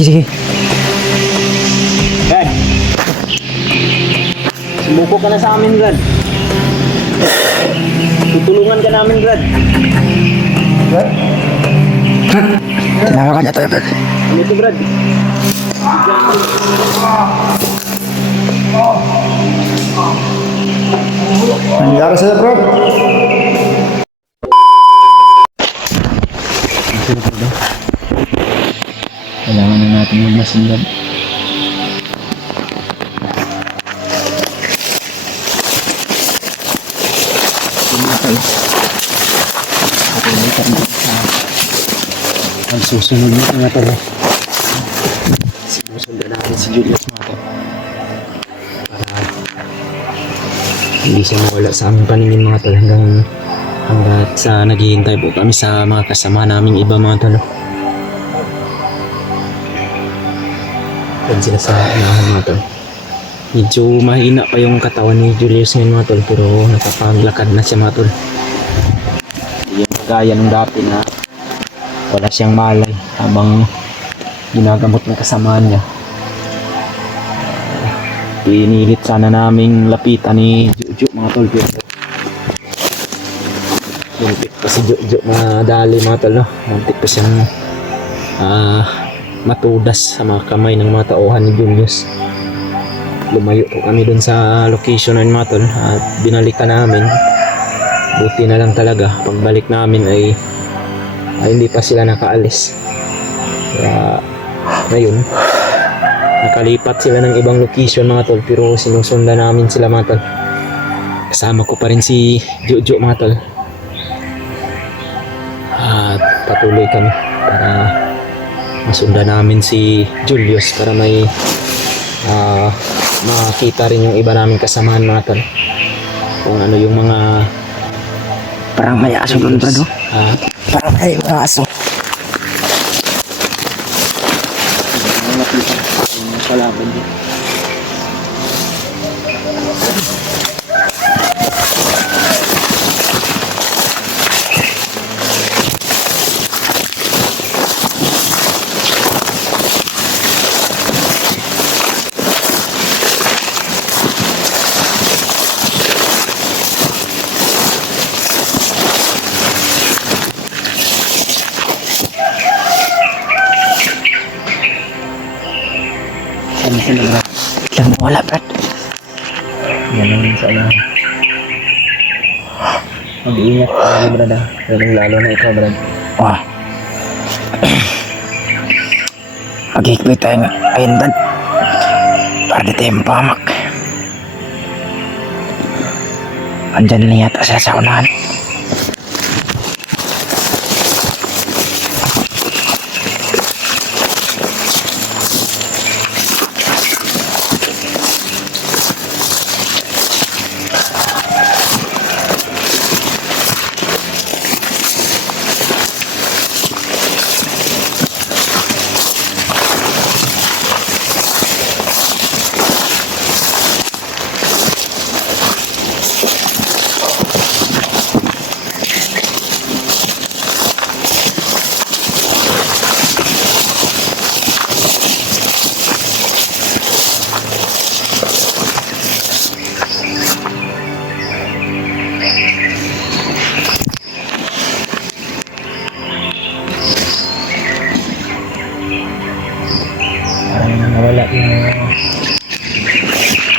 sige, sige. Brad. Sumuko ka na sa amin, Brad. Tutulungan ka namin, Brad. Tinawakan niya tayo, Brad. Ano ito, Brad? Nangyari sa'yo, bro. Kailangan na natin magmasindan. Ang susunod na nga pala. Sinusundan natin si Julius mga to. Para hindi siya mawala sa aming paningin mga tol hanggat sa naghihintay po kami sa mga kasama naming iba mga tol. Yan sila sa unahan mga tol. Medyo mahina pa yung katawan ni Julius ngayon mga tol, pero nakapaglakad na siya mga tol. Yung kagaya nung dati na wala siyang malay habang ginagamot ng kasamaan niya. Pinilit sana naming lapitan ni Jojo mga tol, pero muntik pa si Jojo madali mga tol, no? Muntik pa siyang matudas sa mga kamay ng mga tauhan ni Julius. Lumayo po kami dun sa location na mga tol at binalikan namin. Buti na lang talaga pagbalik namin ay hindi pa sila nakaalis. Kaya ngayon nakalipat sila ng ibang location mga tol, pero sinusundan namin sila mga tol. Kasama ko pa rin si Jojo mga tol. At patuloy kami para masundan namin si Julius para may makita rin yung iba namin kasamahan mga tol. Kung ano yung mga Parang may aso doon, Brad. Parang may aso. Kalaban din. Ano sila, Brad? Biglang wala, Brad. Ganun sana. Mag-iingat ka, Brad. Lalo na ikaw, Brad. Wah. Mag-hikbit tayo nga. Ayun, Brad. Para di tayo mapahamak. Andyan na yata siya sa unahan. Nawala yung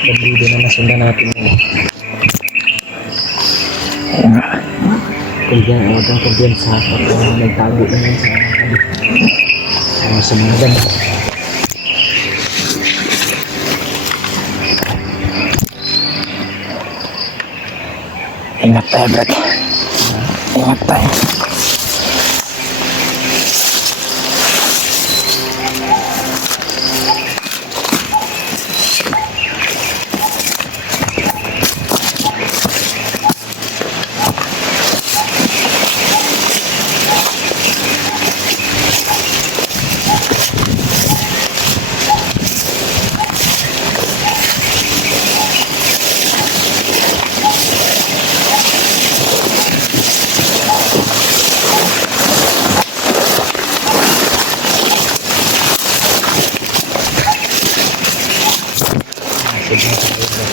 bandido na nasundan natin yun. Oo nga. Huwag kang kumpiyansa kapag nagtago na yun sa mga dam. Ingat tayo, Brad. Ingat tayo. Likod na tayo, Brad.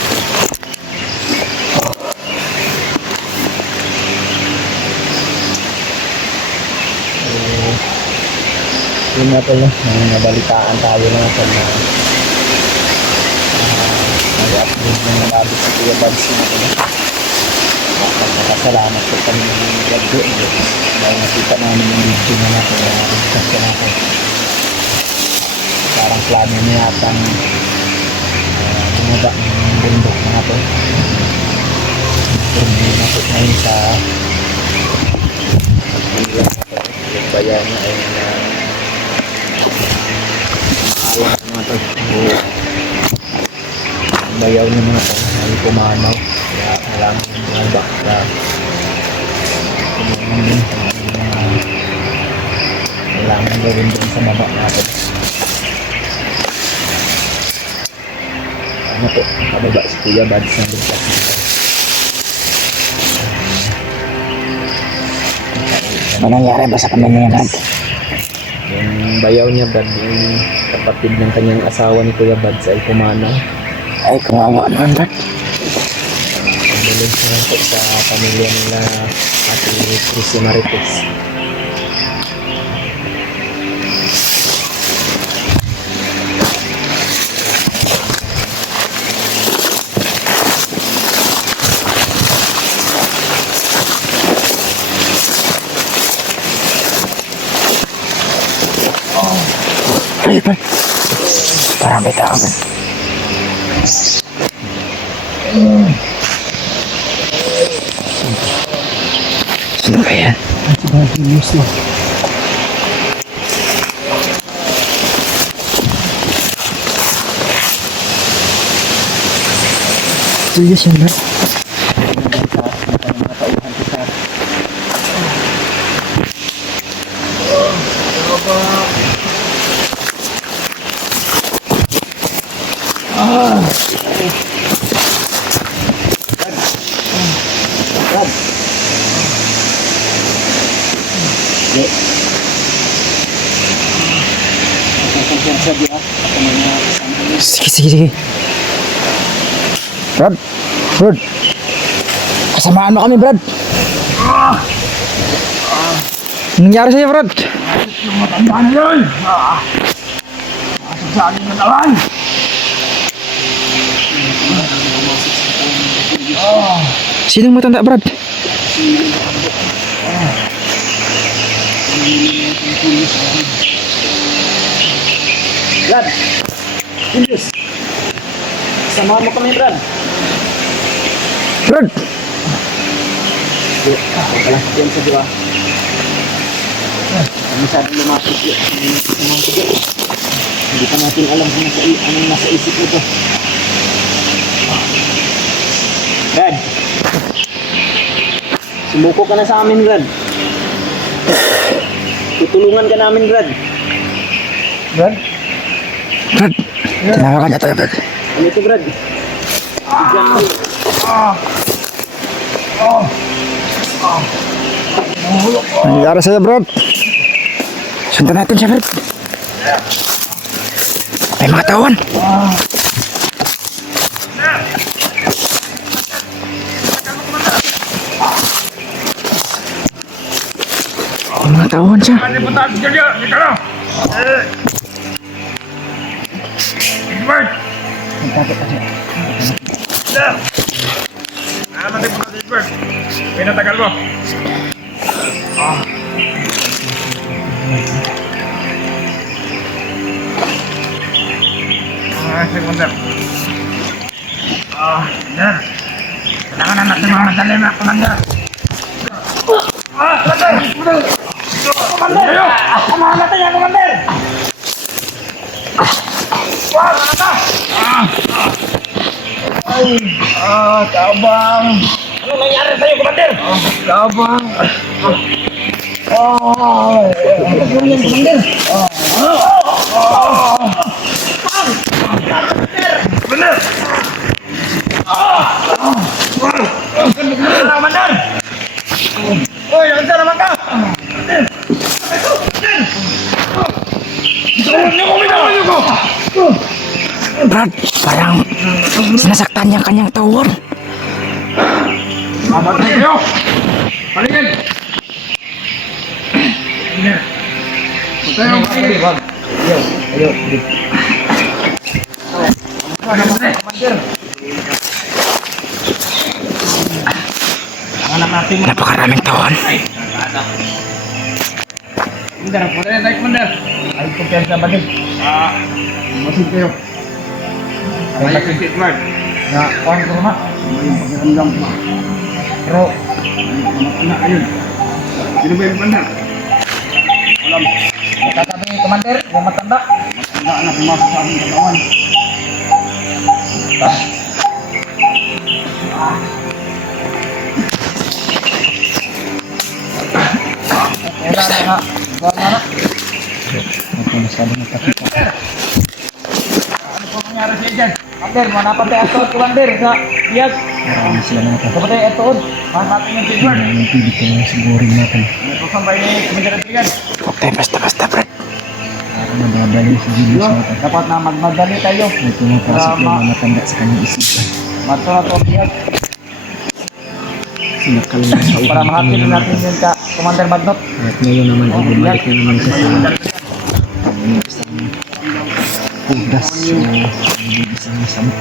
Yun nga pala, may nabalitaan tayo na sa nag-upload na nalabit sa Kuya Bads na pala. Salamat po kami ng radio dahil nakita namin yung video na natin na nagkas ka natin. Parang plano niya yatang bumaba ng bundok na natin. Turmi na po ngayon sa yung bayan na ay alam na mga ang bayaw na mga ay pumanaw. Kaya kailangan yung mga bakla kailangan gawin din sa baba natin. Ano po, kababa si Kuya Bads na ligtas nito. Ano nangyari ba sa pamilya niya, Brad? Yung bayaw niya, Brad, yung kapatid ng kanyang asawa ni Kuya Bads ay pumanaw. Ay, kawawa naman, Brad. Ambulance na po sa pamilya nila Ate Chrissy Marites. Ay, Brad. Parang may tao, Brad. Sino ba yan? News na. Serious yan, Brad. Sige. Brad. Kasamaan mo kami, Brad. Anong nangyari sa'yo, Brad? Yung matanda na yun! Masok sa akin na naman! Sinong matanda, Brad? Brad! Julius! Samahan mo kami, Brad! Brad! Wala yan sa diwa. Masyadong lumapit yun. Hindi pa natin alam kung anong nasa isip nito. Brad! Sumuko ka na sa amin, Brad. Tutulungan ka namin, Brad. Brad, tinawagan niya tayo, Brad. Ano ito, Brad? Bigyan mo. Anong nangyari sa'yo, Brad? Sundan natin siya, Brad. May mga tawan. May mga tawan siya. Ano po tayo dyan yan? Ika na! Edward! Namatay po natin, Edward. Pinatagal mo. Segunda. Commander. Kailangan na natin mga madali na, Commander. Commander! Commander! Mamatay yan, Commander! Kabang! Anong nangyari sa'yo, Commander? Kabang! Ano yan, Commander? Commander! Commander! Oy, nandiyan naman ka! Brad, Parang sinasaktan niya ang kanyang tawon. Mamatay kayo! Paligid! Tayo, paligid! Ayaw. Ano naman, Commander? Hanap natin. Napakaraming tawon. Commander, pwede na tayo, Commander. Ay, kumpiyansa ba din? Masin kayo. Ay, masin Edward. Na, kuhan ko naman. Ay, lang ko. Pero, anak ayun. Sino ba yung Commander? Alam. Nagkatabi, Commander, yung matanda. Matanda na pumasok sa aming katawan. Wala na nga. Wala na. Ito masyado nakakita. Ano po nangyari siya dyan? Commander, manapatay ang tuod, Commander, sa biyag. Marami sila nakakita. Kapatay ang tuod. Mahal natin yung Edward. Ang pilit ko lang sigurin natin. May kusambay ni Commander at biyag. Huwag tayo basta-basta, Brad. Para nababali si Julius natin. Dapat na magmadali tayo. May pumapasok yung mga matanda sa kanyang isipan. Mato na to ang biyag. Sinakal na sa Para mahatid natin yun ka, Commander Magnot. At ngayon naman ay bumalik na naman siya sa isang pugas o isang masama.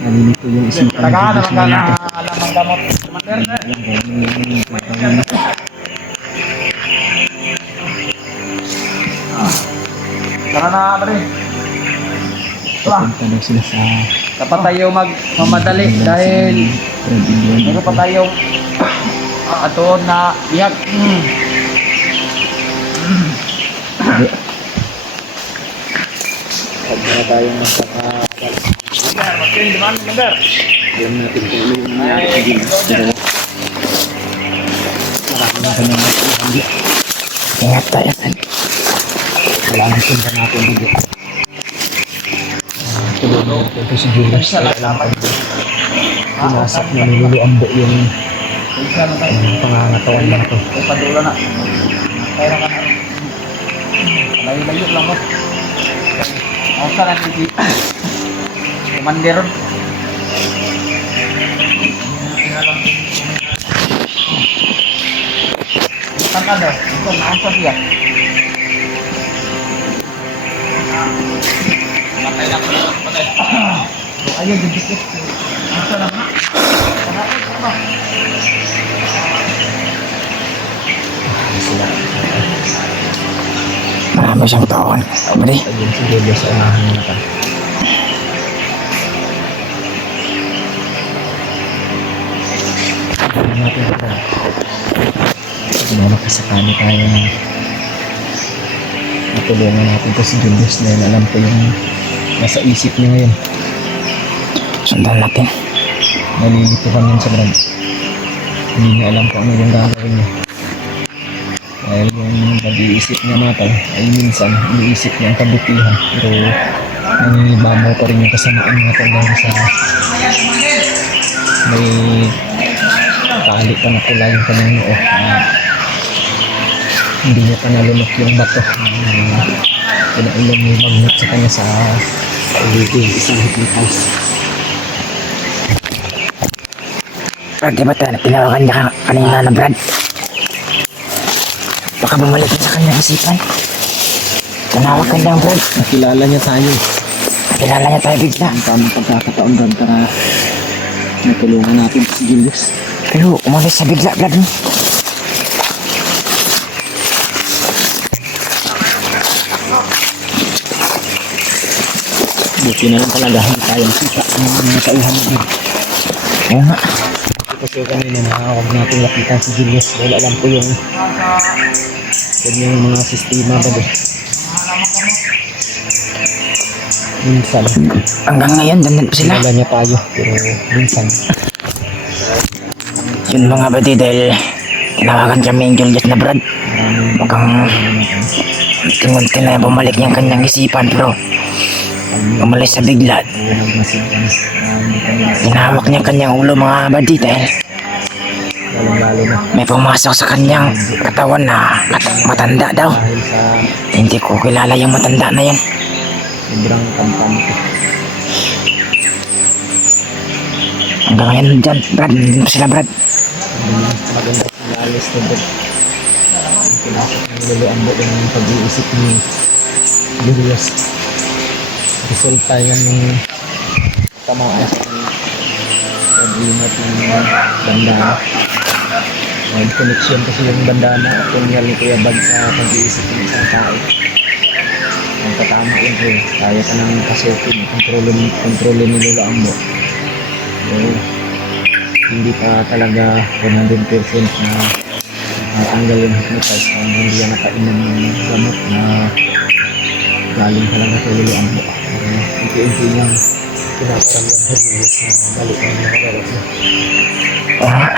Nalilito yung isipan ng Talaga Julius naman ka na na alam ang gamot, Commander. alam ko yung gagawin. Tara na, Mari. Papunta daw sila sa Dapat tayo magmamadali dahil meron pa tayong atoon na biyag. Huwag na tayong alam natin kung ano yung nangyari sa Julius. Pero marami na kanyang hindi. Ingat tayo, Brad. Kailangan sundan natin dito. Tulungan natin ito si Julius. Kailangan pa dito. Pinasak na niluluambo yung Isa na tayo. pangangatawan na ito. Ay, padula na. Kaya ka na. Layo-layo lang mo. Ako sa lang si Commander ron. Saan ka daw? Ito, naan sa siya. Matay na ko lang. Patay. Ayun, dikit. Asa lang na. Marami siyang tawon. Brad, Ayun si Julius sa unahan na ito. Tignan natin ito. Kung makasakali tayo na matulungan natin ito si Julius dahil alam ko yung nasa isip niya ngayon. sundan natin. Nalilito kami sa Brad. Hindi niya alam kung ano yung gagawin niya. Dahil yung nag-iisip niya natin ay minsan iniisip niya ang kabutihan. Pero nangingibabaw pa rin yung kasamaan natin dahil sa may tali pa na pula yung kanyang noo. Hindi niya pa nalunok yung bato na pinainom ni Magnot sa kanya sa isang hypnotize. Brad, di ba tayo tinawagan niya kanina na Brad? Baka bumalik na sa kanyang isipan. Tinawag ka lang, Brad. Nakilala niya tayo. Kilala niya tayo bigla. Ang tamang pagkakataon doon para natulungan natin si Julius. Pero umalis sa bigla, Brad. Buti na lang talaga hindi tayo nakita ng mga tauhan natin. Oo nga. Kasi kanina nakakawag natin lapitan si Julius dahil alam ko yung kanyang mga sistema ba doon. Minsan, Hanggang ngayon, dandun pa sila. kilala niya tayo pero minsan Yun mga badi dahil tinawagan kami yung Julius na Brad. maraming Mukhang tingunti na bumalik niyang kanyang isipan pero umalis sa bigla. buwag na sila hindi kami Tinawak niya kanyang ulo mga badi dahil lalong-lalo na may pumasok sa kanyang katawan na matanda daw. dahil sa Hindi ko kilala yung matanda na yan. Sobrang kampante. Hanggang ngayon dyan, Brad. Nandito sila, Brad. Maganda sa alis na doon. Ang pinasok ng luluan doon yung pag-iisip ni Julius. Resulta yan ng tamaan sa pag-ingat ng bandana. May connection kasi yung bandana at kunyal ni Kuya Bag sa pag-iisip ng isang tao. Ang katama yun ko, kaya ka nang kasukin, kontrolin ni luluan mo. So, hindi pa talaga 100% na tanggal yung hypnotize kung hindi yan nakainom ng gamot na galing talaga sa luluan mo. Unti-unti yung pinaparamdam sa Julius na balik ang nakagawa mo. Oo nga.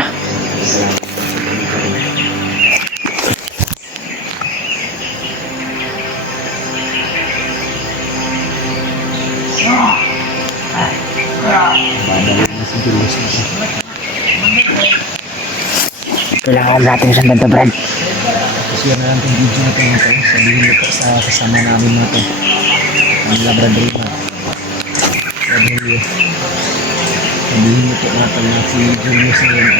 Babalik na si Julius na siya. Kailangan natin sundan to, Brad. Tapos yan na lang itong video na ito. Sabihin nito sa kasama namin na ito. Ang Labrador. Sabihin nito natin na si Julius na yun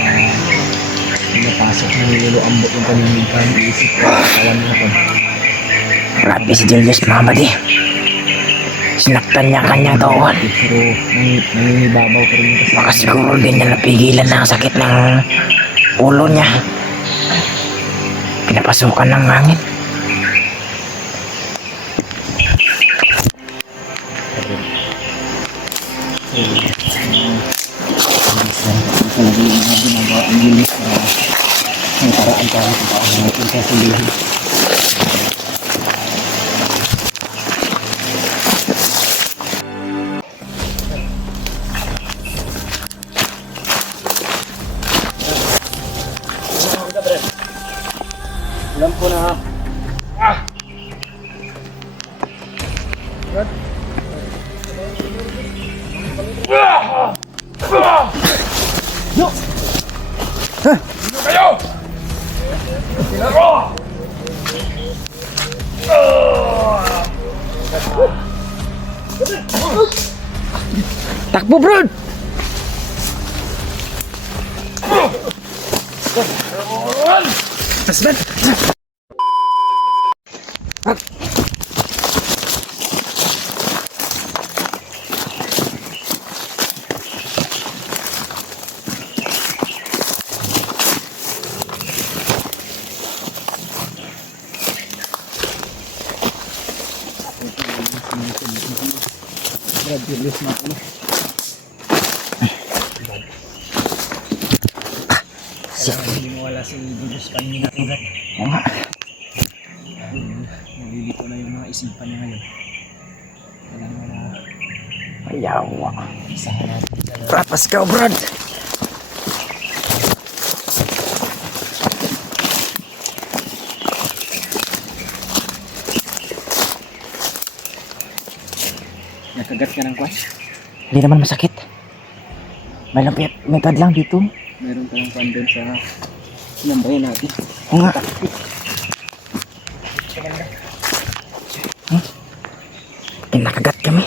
ay pinapasok na niluluambot yung kanyang iisip ko. Kawan na ito. Grabe si Julius, mga buddy. Sinaktan niya ang kanyang tauhan. Pero nangingibabaw pa rin kasi. Baka siguro din niya napigilan na ang sakit ng ulo niya. Pinapasukan ng hangin. Talaga yung mga ginagawa ang Julius na may paraan para sa tao natin sa sulihin. Alam ko na. Takbo, Brad! Tasman! Brad, Julius na ako. Hindi mo wala si Julius kanina. Oo nga. Nalilito na yung mga isipan niya ngayon. Kailangan na Ayaw. isahan natin sa Rapas ka, Brad! nakagat ka ng kwan. Hindi naman masakit. May pad lang dito. Meron pa ng kwan doon sa sinambayan natin. Oo nga. Pinakagat kami.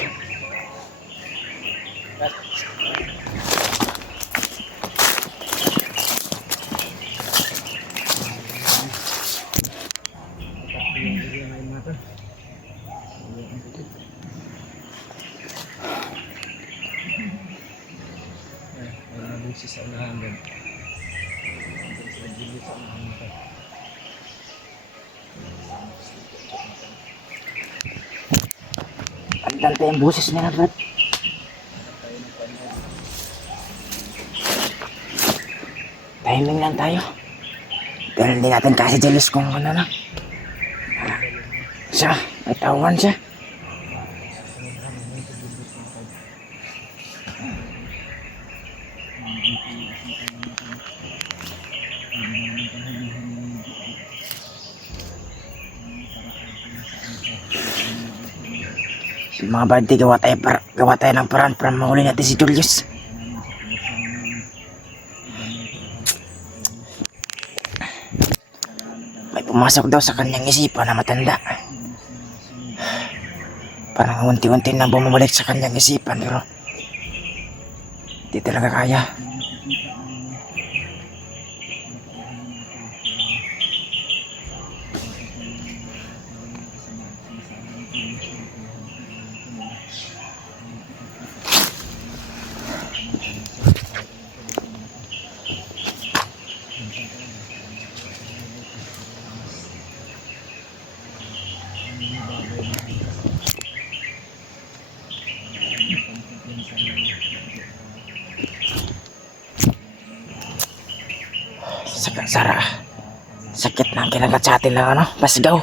Sa unahan doon. Sa Julius sa unahan nito. Ang dante yung buses niya, Brad. Timing lang tayo. Dahil hindi natin kasi jealous kung ano na. Siya, may tawan siya. Si mga bandi, gawa tayo ng paraan para mahuli natin si Julius. May pumasok daw sa kanyang isipan na matanda. Parang unti-unti na bumabalik sa kanyang isipan pero di talaga kaya. Sara, sakit na ang kinagat sa atin ng ano, pasgaw.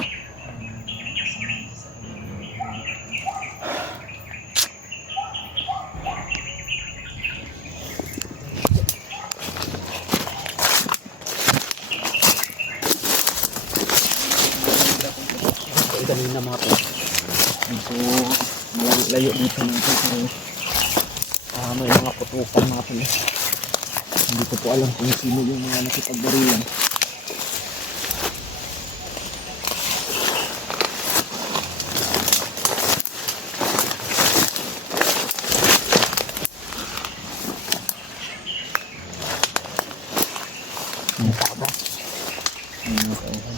Kanina mga to. So, malayo dito mga to. May mga putukan mga to. Hindi ko po alam kung sino yung mga nakipagbarilan. Ano pa ba? Ano pa ba?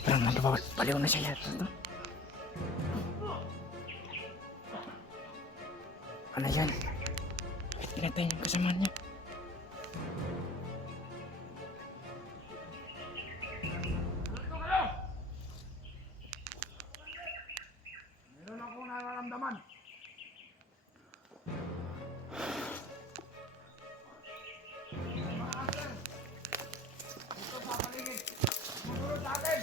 Parang nagpapaliw na siya yata to. Ano yan? Pinatay niya yung kasama niya. Meron ako nararamdaman. Dito sa paligid. Sumunod sa atin.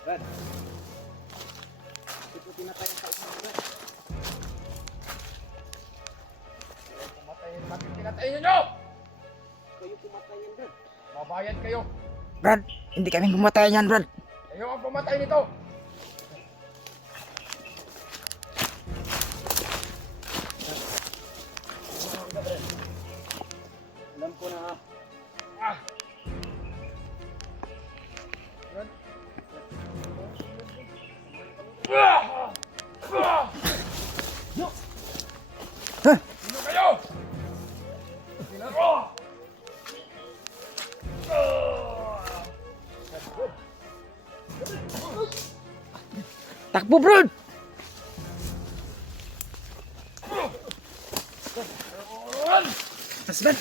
Brad. Ito pinatay ang tao mo, Brad. Pumatayin natin, pinatayin ninyo! Kayo pumatay yan, Brad. Babayad kayo. Brad, hindi kami pumatay niyan, Brad. Kayo ang pumatay nito. Alam ko na. Ah! Yan. Sino kayo? Sino ko? Takbo, Brad! Tas, Brad!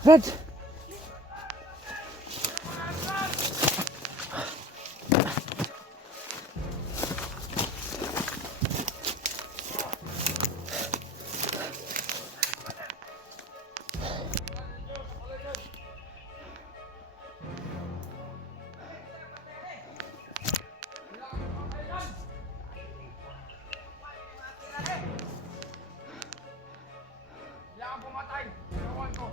Brad! Sila ang pumatay. Ewan ko.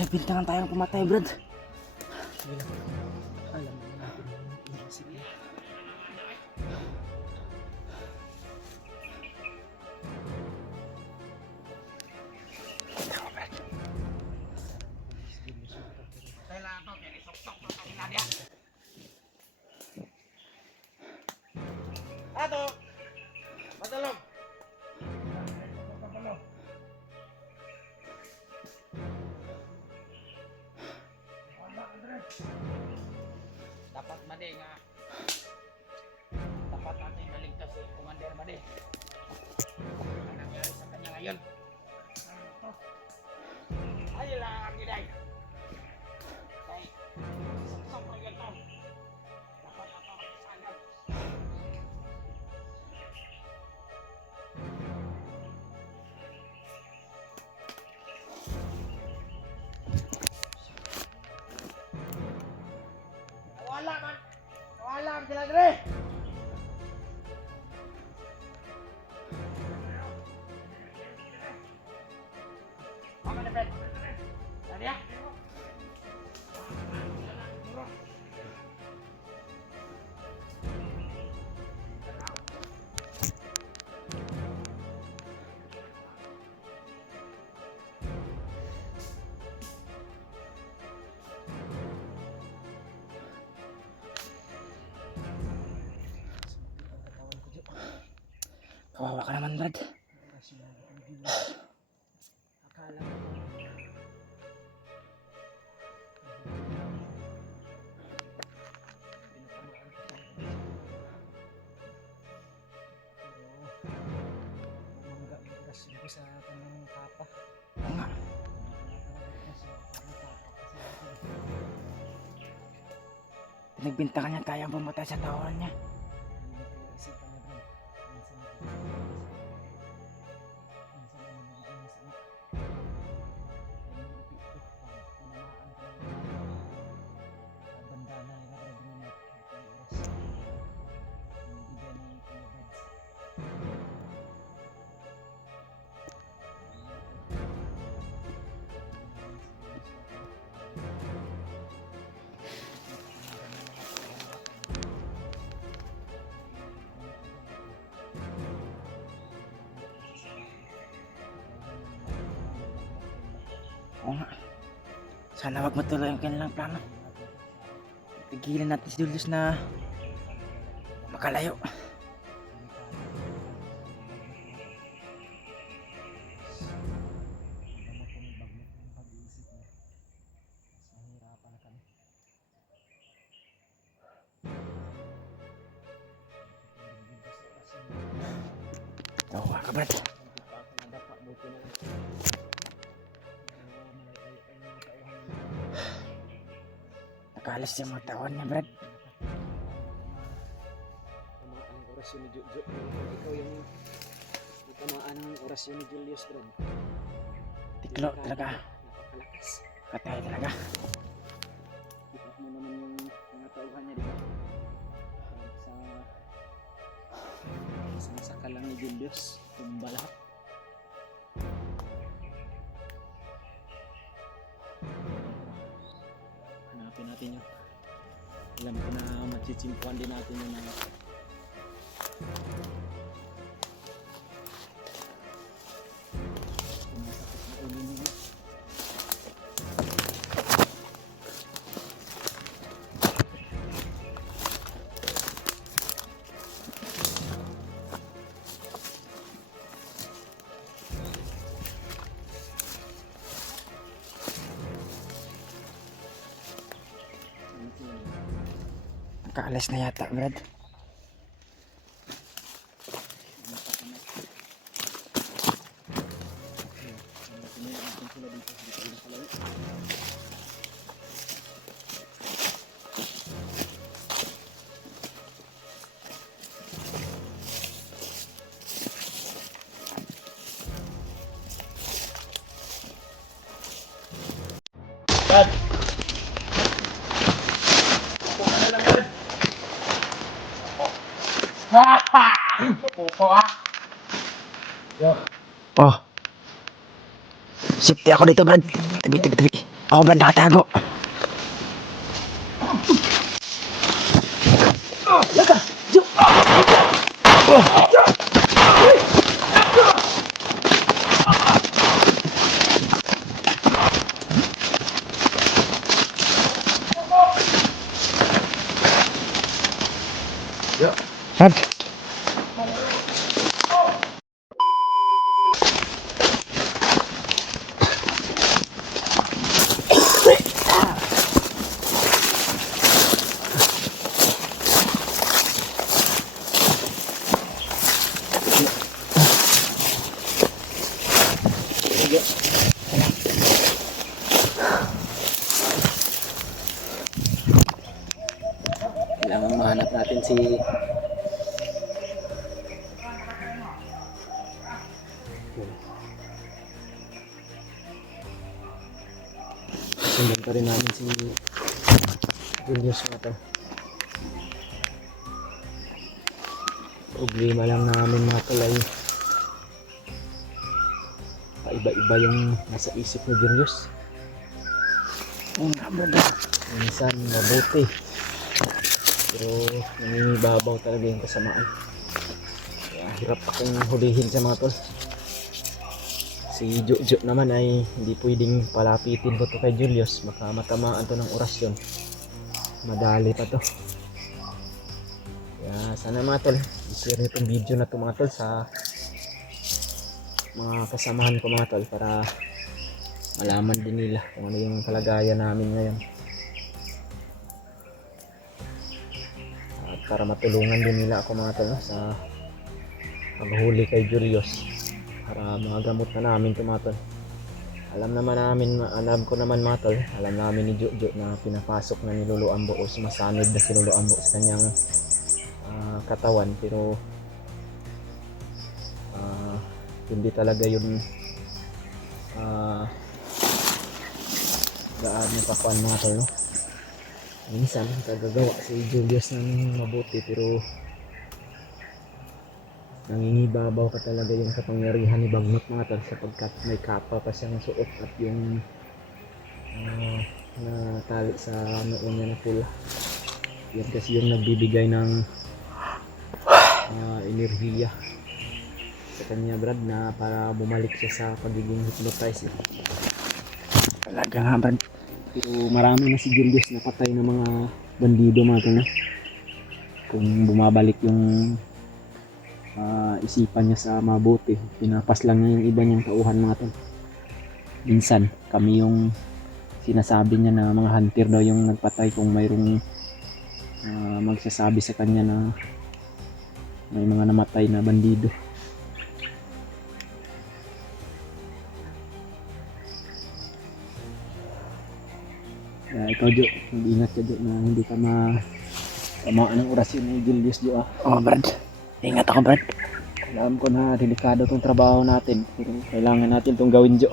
Nagbintangan tayong pumatay, Brad. Alam mo natin yung sige. Kailangan to, kaya isok-sok ng kanila niya. Ato! Madalog! Dapat mali nga. Dapat natin maligtas si Commander Madi. Ang nangyari sa kanya ngayon. Ay lang ang giday. Kay, sok-sok na ganito. Dapat ato makisanap. Nawala man! Nawala ang sila dire! Apa na, Fred? Ano yan? Kawawa ka naman, Brad. Akala ko sa tanong kapa. Oo nga. Pinagbintangan niya kayang pumatay sa tawaran niya. Sana wag matuloy ang kanilang plano. Tigilan natin si Julius na makalayo. Tawa ka, Brad. Nakalas yung mga tawon niya, Brad. Tamaan ng orasyon ni Jojo. Ikaw yung tamaan ng orasyon ni Julius, Brad. Tiklo talaga. Napakalakas. Katay talaga. Ikaw mo naman yung mga tauhan niya, di ba? Sa masaka lang ni Julius. Tumba lahat. Hanapin natin yun. Alam ko na matsitsimpuan din natin yung mga sumasakit na ulo niya. Nakaalis na yata, Brad. Oh. Safety ako dito, Brad. Tabi. Ako, Brad, nakatago. Brad. Kailangan mahanap natin si sundan pa rin namin si Julius nga to. Problema lang namin mga tol ay paiba-iba yung nasa isip ni Julius. Brad. Minsan mabuti pero nangingibabaw talaga yung kasamaan. Kaya hirap akong hulihin sa mga tol. Si Jojo naman ay hindi pwedeng palapitin ko to kay Julius, baka matamaan to ng orasyon. Madali pa to. Kaya sana mga tol, i-share nyo itong video na to mga tol sa mga kasamahan ko mga tol para malaman din nila kung ano yung kalagayan namin ngayon. At para matulungan din nila ako mga tol sa paghuli kay Julius. Para magamot na namin ito mga tol. Alam ko naman mga tol, alam namin ni Jojo na pinapasok na ni Lolo Ambo o sumasanod na si Lolo Ambo sa kanyang katawan, pero hindi talaga yun gaano kakuan mga tol, no? Minsan kagagawa si Julius ng mabuti pero nangingibabaw ka talaga yung kapangyarihan ni Bagnot mga tol, sapagkat may kapa pa siyang suot at yung natali sa noon niya na pula. Yan kasi yung nagbibigay ng enerhiya sa kanya Brad na para bumalik siya sa pagiging hypnotized. Talaga nga, Brad. Pero marami na si Julius na patay ng mga bandido mga tol, no? Kung bumabalik yung isipan niya sa mabuti, pinapas lang niya yung iba niyang tauhan mga tol. Minsan kami yung sinasabi niya na mga hunter daw yung nagpatay kung mayroong magsasabi sa kanya na may mga namatay na bandido. Kaya ikaw Jo, mag-ingat ka Jo na hindi ka tamaan ng orasyon ni Julius Jo ah. Oo, Brad. Ingat ako, Brad. Alam ko na delikado tong trabaho natin, pero kailangan natin tong gawin Jo.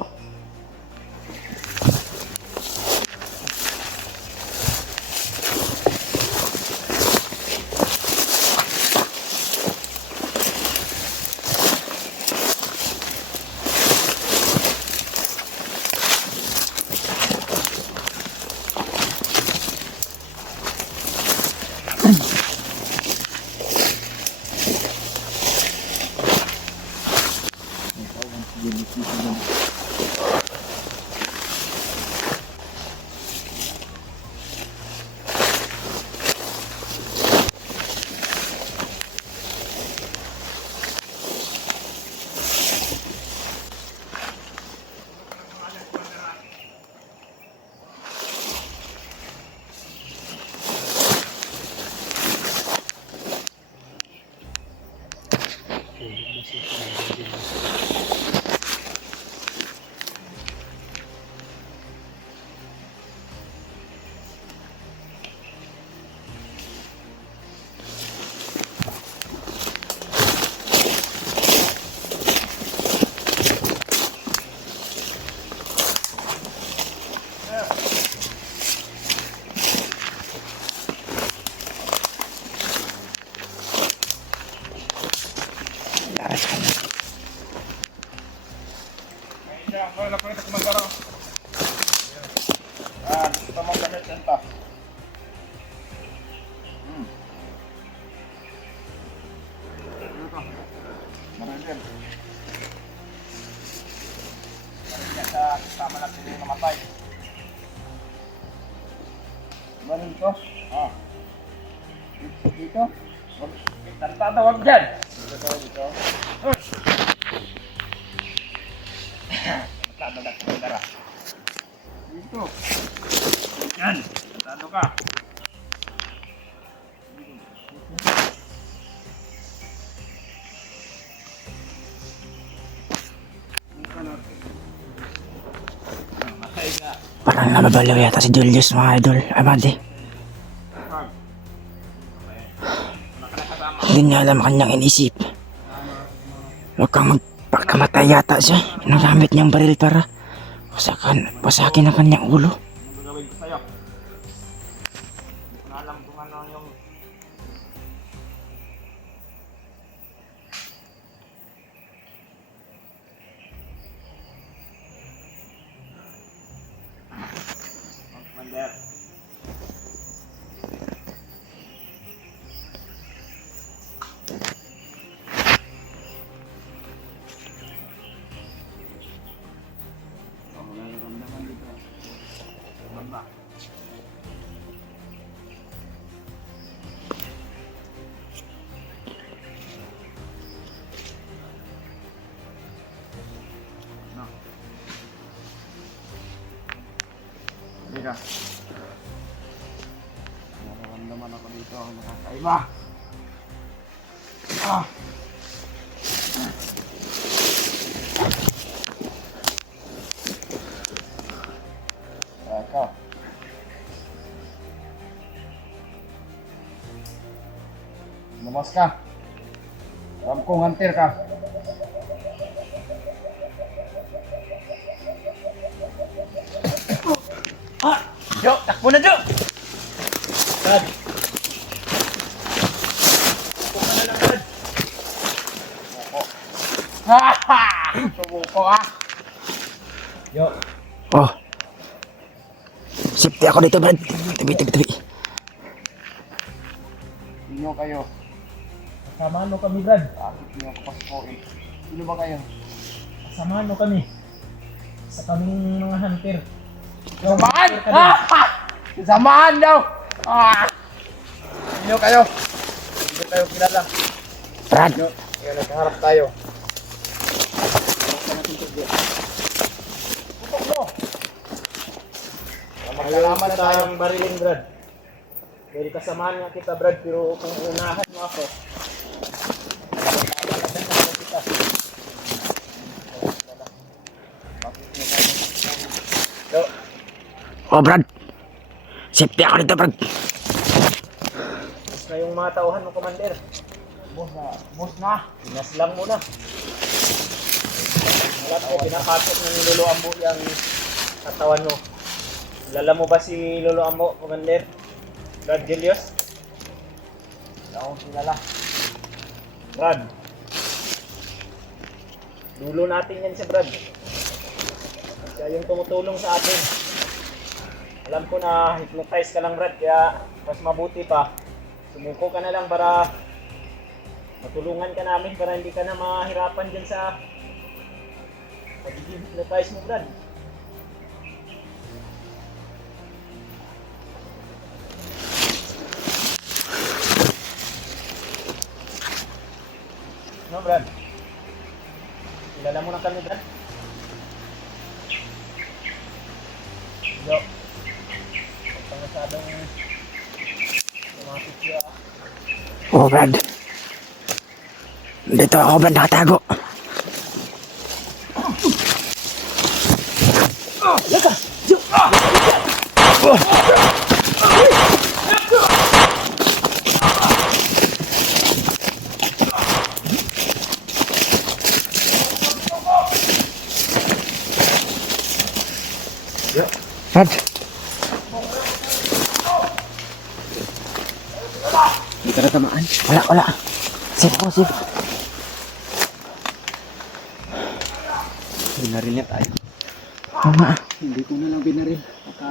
Lakas ka na. Ito mong gamit yan to. Marilyn. Marilyn sa kasama natin yung namatay. Marilyn ko? Ah. Dito? Tatawag dyan. Dito. Tatawag dara. Dito. Yan. Tatawag ka. Parang nababaliw yata si Julius, mga idol. Ay, Madi. Hindi niya alam kanyang inisip. Huwag kang magpakamatay yata siya. Nagamit niyang baril para pasakin ang kanyang ulo. Ano gagawin ko sa'yo? Hindi ko na alam kung ano yung... Commander. Wala nang ramdaman dito. Bamba. No. Halika. Nararamdaman ako dito ang nakakaiba. Ah! Ikaw. Lumas ka. Alam kong hunter ka. Jo, takbo na, Jo! Brad. Subuko ka na lang, Brad. Subuko. Subuko ah. Yo. Oh. Safety ako dito, Brad. Tabi. Sino kayo? Samahan mo kami Brad, Bakit niyo ako pasukuin? Sino ba kayo? samahan mo kami sa kaming mga hunter. Samahan! Samahan daw! Sino kayo? Hindi tayo kilala. Brad, Kaya nagkaharap tayo. Putok mo! Magkalaman na tayo. Ang bariling, Brad. Dahil kasamahan nga kita, Brad, pero kung unahan mo ako, oh Brad. Safety ako dito, Brad. mas na yung mga tauhan mo, Commander. Mus na. Pinaslang mo na. Wala ko, pinakapot ng Lolo Ambo yung katawan mo. Kilala mo ba si Lolo Ambo, Commander? Brad Julius? Hindi akong kilala. Brad. Dulo natin yan si Brad. Siya yung tumutulong sa atin. Alam ko na hypnotize ka lang, Brad, kaya mas mabuti pa. Sumuko ka na lang para matulungan ka namin para hindi ka na mahirapan dyan sa pagiging hypnotize mo, Brad. No, Brad? Kilala mo na kami, Brad? Yo. Huwag kang masyadong tumakit siya, ah. Oh Brad. Dito ako, Brad, nakatago. Brad. Hindi ka natamaan. Wala. Safe ako, safe. Binaril niya tayo. Oo nga. Hindi ko na lang binaril. Baka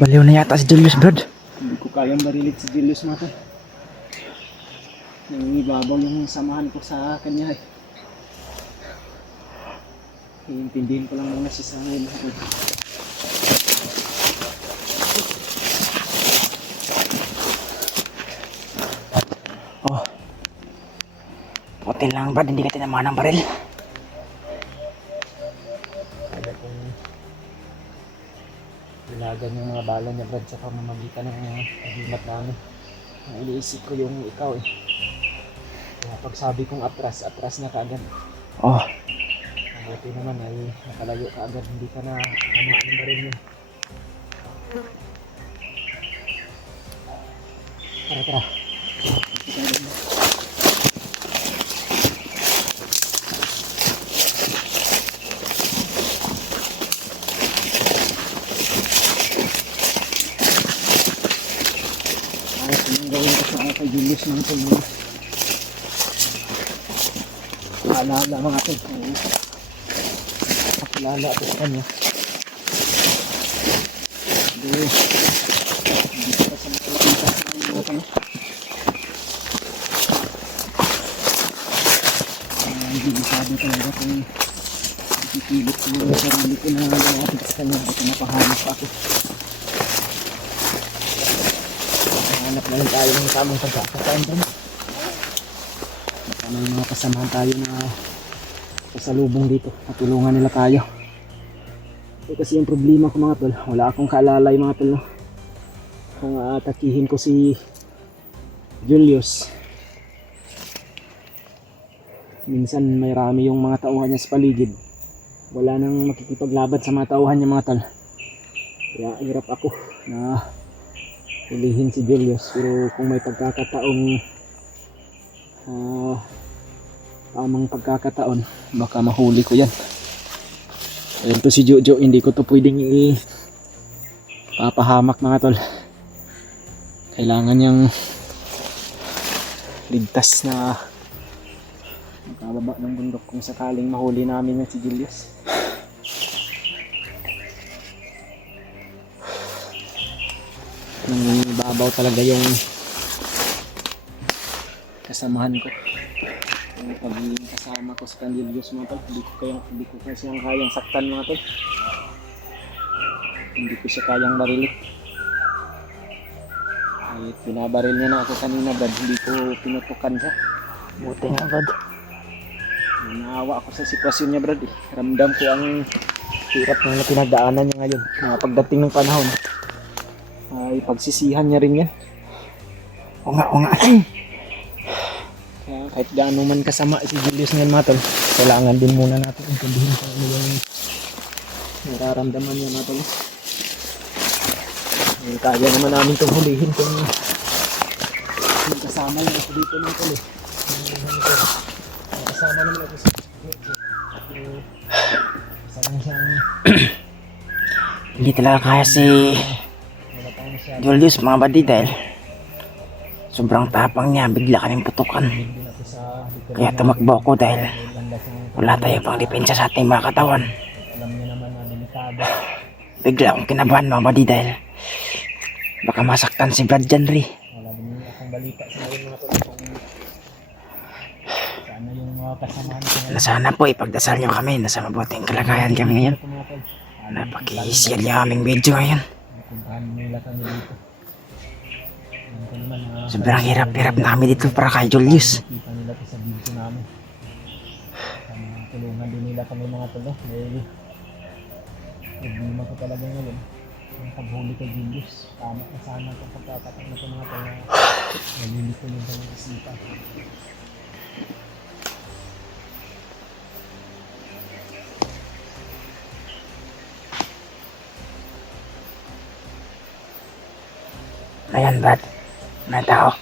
Baliw na yata si Julius, Brad. hindi ko kayang barilit si Julius natin. Nangingibabaw yung samahan ko sa kanya eh. Iintindihin ko lang muna si Sangin. Oh. Puti lang, Brad, hindi ka tinamaan ng baril. Kaya kung ilagan yung mga bala niya, Brad, sa pamamagitan ng agimat namin. Ang iniisip ko yung ikaw eh. Kaya pag sabi kong atras na kaagad. Oh. Mabuti naman ay nakalayo ka agad, hindi ka na tamaan ng baril niya. Tara. Ayos yung gawin ko sa kay Julius natin mo. Paalala mga ito. Pakilala ako sa kanya. Hindi pa sa mga pintas na mga kanya. Hindi masabi talaga kung ipipilit ko yung sarili ko na nalapit sa kanya at napahanap pa ako. Hanap na lang tayo ng tamang pagkakataan doon. Baka may mga kasamahan tayo na pasalubong dito. Patulungan nila tayo. Ito kasi yung problema ko mga tol. Wala akong kaalalay mga tol. No? Kung atakihin ko si Julius, minsan may rami yung mga tauhan niya sa paligid. Wala nang makikipaglaban sa mga tauhan niya mga tol. Kaya hirap ako na pilihin si Julius. Pero kung may pagkakataong tamang pagkakataon, baka mahuli ko yan. Ayun to si Jojo, hindi ko to pwedeng papahamak mga tol. Kailangan niyang ligtas na makababa ng bundok kung sakaling mahuli namin yan si Julius. Nangibabaw talaga yung kasamahan ko. Yung pagiging kasama ko sa Julius mga tol, hindi ko kayang saktan mga tol. Hindi ko siya kayang barilin. Ay, pinabaril niya na ako kanina, Brad. Hindi ko pinutukan siya. Buti nga, Brad. Naawa ako sa sitwasyon niya, Brad. Ramdam ko ang hirap ng pinagdaanan niya ngayon. Pagdating ng panahon, ay pagsisihan niya rin yan. O nga, o nga. Kaya kahit gaano man kasama si Julius ngayon, mga tol, kailangan din muna natin intindihin kung ano yung nararamdaman niya, mga tol. Kaya naman namin itong hulihin kung kasama niya ako dito, mga tol. Kasama naman ako sa kasama siyang Hindi talaga kaya si wala tayong siya. Julius, mga buddy, dahil sobrang tapang niya. Bigla kaming putukan. Hindi natin sa dito. Kaya tumakbo ako dahil wala tayo pang depensa sa ating mga katawan. Alam niya naman na delikado. Bigla akong kinabahan, mga buddy, dahil baka masaktan si Brad dyan, Ri. Wala din akong balita sa ngayon, mga tol, kung sana yung mga kasamahan ko ngayon. Na sana po ipagdasal niyo kami. Nasa mabuting kalagayan kami ngayon. Ito, mga tol. Napaki-share niya aming video ngayon. Puntahan nila kami dito. Alam ko naman na Sobrang hirap-hirap na kami dito para kay Julius. nakita nila ito sa video namin. Tulungan din nila kami, mga tol. Dahil problema ko talaga ngayon ang paghuli kay Julius. Tama na sana itong pagkakataon na ito, mga tol, na nalilito yung kanyang isipan. Ayan, Brad. May tao.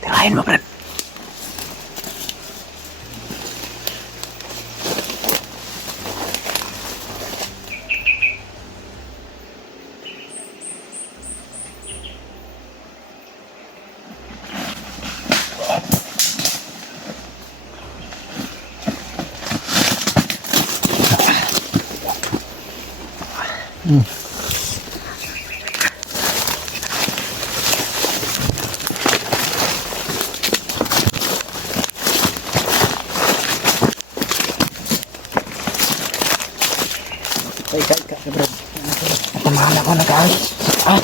Tirahin mo, Brad. Ika, Brad. At tamahan ako nag-aalis. Ah,